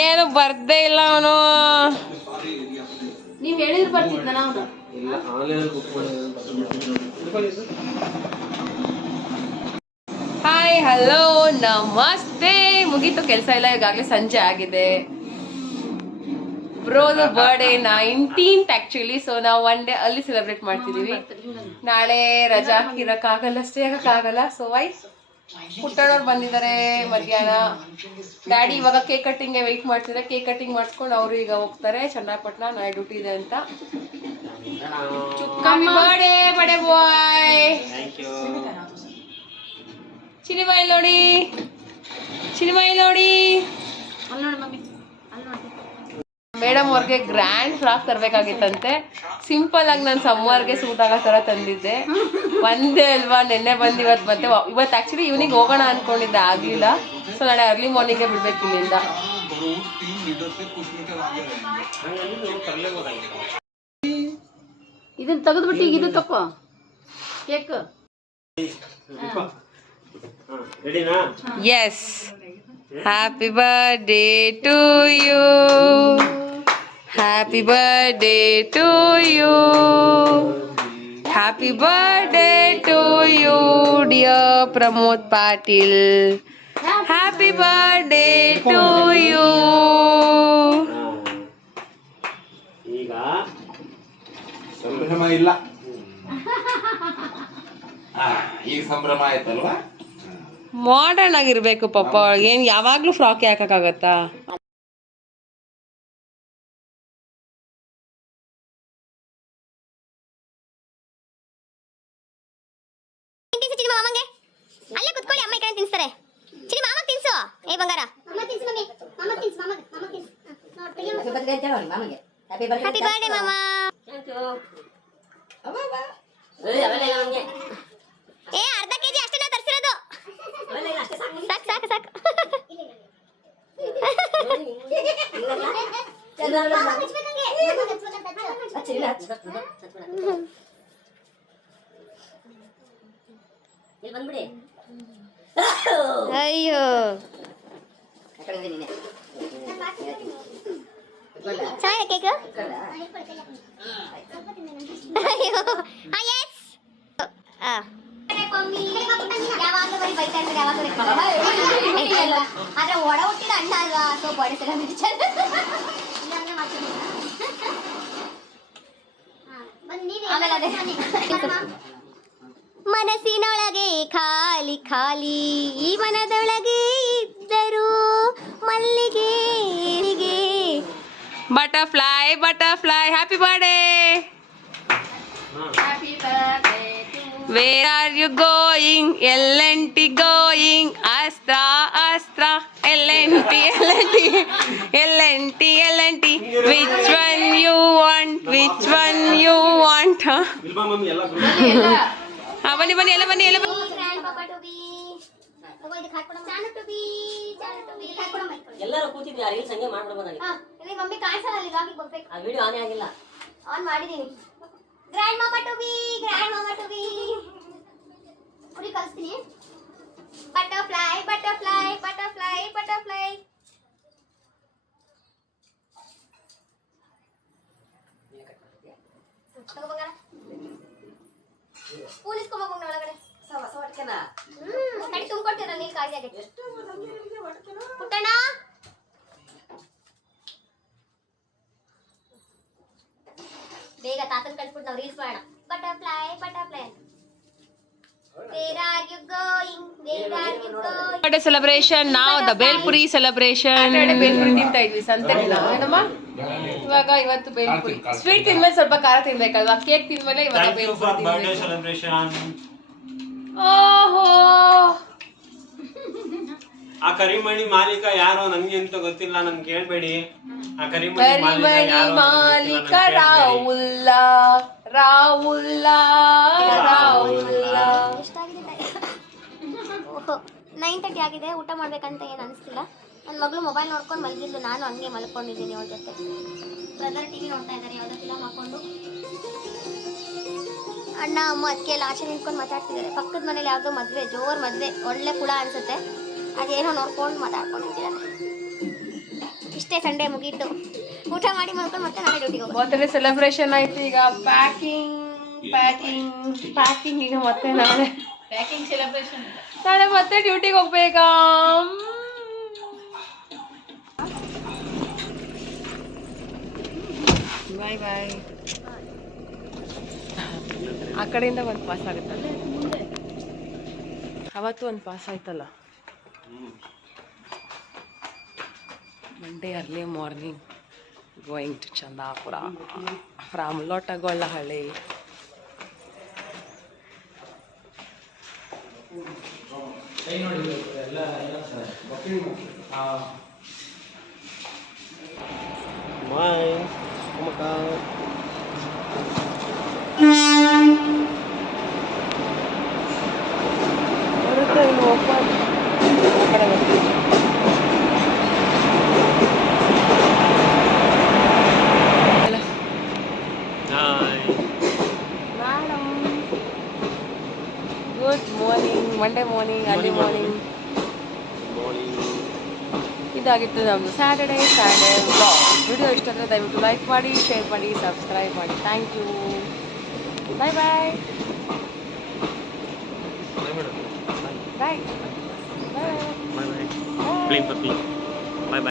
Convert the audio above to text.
ಏನು ಬರ್ದೇ ಇಲ್ಲ ಅವನು. ನೀವ್ ಹೇಳಿದ್ರು ಬರ್ತಿದ್ದ ನಾವು. ಹಾಯ್ ಹಲೋ ನಮಸ್ತೆ. ಮುಗೀತು ಕೆಲಸ ಎಲ್ಲ, ಈಗಾಗಲೇ ಸಂಜೆ ಆಗಿದೆ. ಬ್ರೋದು ಬರ್ಡೇ 19th ಆಕ್ಚುಲಿ. ಸೊ ನಾವು ಒನ್ ಡೇ ಅಲ್ಲಿ ಸೆಲೆಬ್ರೇಟ್ ಮಾಡ್ತಿದೀವಿ. ನಾಳೆ ರಜಾ ಹಾಕಿರಕ್ಕಾಗಲ್ಲ, ಸ್ಟೇ ಆಗಕ್ಕಾಗಲ್ಲ. ಸೊ ವೈ ಪುಟ್ಟಣ್ಣವ್ರು ಬಂದಿದ್ದಾರೆ ಮಧ್ಯಾಹ್ನ. ಡ್ಯಾಡಿ ಇವಾಗ ಕೇಕ್ ಕಟ್ಟಿಂಗ್ಗೆ ವೆಯ್ಟ್ ಮಾಡ್ತಿದ್ದಾರೆ. ಕೇಕ್ ಕಟ್ಟಿಂಗ್ ಮಾಡಿಸ್ಕೊಂಡು ಅವರು ಈಗ ಹೋಗ್ತಾರೆ ಚನ್ನಪಟ್ಟಣ. ನಾಳೆ ಡ್ಯೂಟಿ ಇದೆ ಅಂತ. ಹ್ಯಾಪಿ ಬರ್ಡೇ ಬಡೆ ಬಾಯ್. ಚಿನಿಮಾಯಿ ನೋಡಿ, ಚಿನಿಮಾಯಿ ನೋಡಿ. ಮೇಡಮ್ ಅವ್ರಿಗೆ ಗ್ರ್ಯಾಂಡ್ ಫ್ರಾಕ್ ತರಬೇಕಾಗಿತ್ತಂತೆ. ಸಿಂಪಲ್ ಆಗಿ ನಾನು ಸಮ್ಮರ್ಗೆ ಸೂಟ್ ಆಗೋ ಥರ ತಂದಿದ್ದೆ. ಒಂದೇ ಅಲ್ವಾ, ನೆನ್ನೆ ಬಂದು ಇವತ್ತು ಮತ್ತೆ ಇವತ್ತು ಆ್ಯಕ್ಚುಲಿ ಈವ್ನಿಂಗ್ ಹೋಗೋಣ ಅಂದ್ಕೊಂಡಿದ್ದೆ, ಆಗಲಿಲ್ಲ. ಸೊ ನಾಳೆ ಅರ್ಲಿ ಮಾರ್ನಿಂಗೇ ಬಿಡ್ಬೇಕು ಇಲ್ಲಿಂದ. ಇದನ್ನ ತೆಗೆದ್ಬಿಟ್ಟು ಈಗ ಇದು ತಕೋ cake. Yes, happy birthday to you, happy birthday to you, happy birthday to you dear Pramod Patil. Happy birthday to you. ಈಗ ಸಂಭ್ರಮ ಇಲ್ಲ, ಈಗ ಸಂಭ್ರಮ ಆಯ್ತಲ್ವಾ. ಮಾಡರ್ನ್ ಆಗಿರ್ಬೇಕು ಪಾಪ. ಏನ್ ಯಾವಾಗ್ಲೂ ಫ್ರಾಕ್ ಹಾಕಕ್ಕಾಗತ್ತಾ? ಅಲ್ಲೇ ಕುತ್ಕೊಳ್ಳಿ, ಅಮ್ಮ ಈ ಕಡೆ ತಿನ್ಸ್ತಾರೆ. ಚಿನಿ ಮಾಮ ತಿನ್ಸು. ಏ ಬಂಗಾರ, ಅಮ್ಮ ತಿನ್ಸು ಮಮ್ಮಿ. ಮಾಮ ತಿನ್ಸು, ಮಾಮ ತಿನ್ಸು. ಹ್ಯಾಪಿ ಬರ್ತ್ಡೇ ಅಂತ ಹೇಳು ಮಾಮಗೆ. ಹ್ಯಾಪಿ ಬರ್ತ್ಡೇ ಮಾಮ. Thank you. ಏ ಅರ್ಧ ಕೆಜಿ ಅಷ್ಟೇ ನಾ ತರಿಸಿರೋದು. ಸಾಕು ಸಾಕು ಸಾಕು. ಅಯ್ಯೋ ಚೆನ್ನಾಗಿದೆ ಕೇಕ್. ಅಯ್ಯೋ ಯಾವಾಗಲೂ ಬರೀ ಬೈತಾ ಇರ್ತಾರೆ, ಯಾವಾಗಲೂ ಆದ್ರೆ ಒಡ ಹುಟ್ಟಿದ ಅಣ್ಣ ಅಲ್ವಾ, ಸೊ ಬಾಡಿ ಮನಸ್ಸಿನೊಳಗೆ ಖಾಲಿ ಖಾಲಿ, ಈ ಮನದೊಳಗೆ ಇದ್ದರು ಮಲ್ಲಿಗೆ. Butterfly butterfly happy birthday. Where are you going? L&T going. Astra, Astra. L&T, L&T. L&T, L&T. Which one you want? Which one you want? ಬನ್ನಿ ಬನ್ನಿ, ಎಲ್ಲ ಬನ್ನಿ, ಎಲ್ಲ ಬನ್ನಿ. ಎಲ್ಲರೂ ಕೂತಿದ್ವಿ, ಆ ರೀಲ್ಸ್ ಹಂಗೆ ಮಾಡ್ಬಿಡ್ಬೋದಾಗಿತ್ತು. ಮಮ್ಮಿ ಕಾಣಿಸಲ್ಲ, ಇವಾಗ ಬರ್ಬೇಕು. ಆ ವಿಡಿಯೋ ಆನೇ ಆಗಿಲ್ಲ. ಆನ್ ಮಾಡಿದೀನಿ. Grand mama to be, grand mama to be. ಪುರಿ ಕಳಿಸ್ತೀನಿ. Butterfly butterfly butterfly butterfly. ಪೂಲಿಸ್ಕೊಂಬೋಗೋಣ ಒಳಗಡೆ. ಕಡಿ ತುಂಬ್ಕೊಡ್ತೀರ ನೀರು ಕಾಯಿ ಆಗೈತೆ. ಪುಟ್ಟಣ್ಣ ಬೇಗ ತಾತನ್ ಕಳ್ಸ್ಬಿಟ್ಟು ನಾವು ರೀಲ್ಸ್ ಮಾಡೋಣ. Butterfly butterfly. Where are you going? Where are you going? Birthday celebration now, the bhelpuri celebration. Bhelpuri ತಿಂತಾ ಇದ್ವಿ ಸಂತೆಗಿನ ಏನಮ್ಮ. ಇವಾಗ ಇವತ್ತು ಬೇಲ್ಪುರಿ ಸ್ವೀಟ್ ತಿಂದ್ಮೇಲೆ ಸ್ವಲ್ಪ ಖಾರ ತಿನ್ಬೇಕಲ್ವಾ. ಕೇಕ್ ತಿಂದ್ಮೇಲೆ ಇವಾಗ ಬೇಲ್ಪುರಿ ತಿನ್ಬೇಕು. ಓಹೋ, ಆ ಕರಿಮಣಿ ಮಾಲೀಕ ಯಾರೋ ನನ್ಗೆ ಅಂತ ಗೊತ್ತಿಲ್ಲ, ನನ್ ಕೇಳ್ಬೇಡಿ. ಆ ಕರಿಮಣಿ ಮಾಲೀಕ ರಾವುಲ್ಲಾ ರಾವುಲ್ಲಾ ರಾವುಲ್ಲಾ. ಓಹೋ 9:30 ಆಗಿದೆ. ಊಟ ಮಾಡ್ಬೇಕಂತ ಏನು ಅನಿಸ್ತಿಲ್ಲ. ನನ್ನ ಮಗಳು ಮೊಬೈಲ್ ನೋಡ್ಕೊಂಡು ಮಲಗಿದ್ಲು, ನಾನು ಹಂಗೆ ಮಲ್ಕೊಂಡಿದ್ದೀನಿ ಅವಳ ಜೊತೆ. ಬ್ರದರ್ ಟಿವಿ ನೋಡ್ತಾ ಇದ್ದಾರೆ, ಯಾವುದೋ ಫಿಲಮ್ ಹಾಕೊಂಡು. ಅಣ್ಣ ಅಮ್ಮ ಅದಕ್ಕೆ ಎಲ್ಲ ಆಚೆ ನಿಂತ್ಕೊಂಡು ಮಾತಾಡ್ತಿದ್ದಾರೆ. ಪಕ್ಕದ ಮನೇಲಿ ಯಾವುದೋ ಮದುವೆ, ಜೋರ್ ಮದುವೆ, ಒಳ್ಳೆ ಕುಳ ಅನ್ಸುತ್ತೆ. ಅದೇನೋ ನೋಡ್ಕೊಂಡು ಮಾತಾಡ್ಕೊಂಡಿದ್ದಾರೆ. ಇಷ್ಟೇ ಸಂಡೇ ಮುಗೀತು. ಊಟ ಮಾಡಿ ಮಾಡ್ಕೊಂಡು ಮತ್ತೆ ನಾಳೆ ಡ್ಯೂಟಿಗೆ ಹೋಗೋದು. ಬರ್ತ್ಡೇ ಸೆಲೆಬ್ರೇಷನ್ ಆಯ್ತು. ಈಗ ಪ್ಯಾಕಿಂಗ್ ಈಗ ಮತ್ತೆ ನಾಳೆ ಪ್ಯಾಕಿಂಗ್ ಸೆಲೆಬ್ರೇಷನ್ ನಾಳೆ ಮತ್ತೆ ಡ್ಯೂಟಿಗೆ ಹೋಗ್ಬೇಕಾ? ಬಾಯ್ ಬಾಯ್. ಆ ಕಡೆಯಿಂದ ಒಂದು ಪಾಸ್ ಆಗುತ್ತಲ್ಲ, ಅವತ್ತು ಒಂದು ಪಾಸ್ ಆಯ್ತಲ್ಲ. Monday early morning going to Chandapura from Lotagollahalli. ಬರುತ್ತೆ ಇಲ್ಲಿ ಹೋಗ್ಬಾರ್ದು. ಆ ಕಡೆ ಬರ್ತೀವಿ. Good morning, Monday morning, early morning. ಇದಾಗಿತ್ತು ನಮ್ಮದು ಸ್ಯಾಟರ್ಡೇ ವ್ಲಾಗ್. ವಿಡಿಯೋ ಇಷ್ಟ ಆದರೆ ದಯವಿಟ್ಟು ಲೈಕ್ ಮಾಡಿ, ಶೇರ್ ಮಾಡಿ, ಸಬ್ಸ್ಕ್ರೈಬ್ ಮಾಡಿ. Thank you. Bye bye bye bye.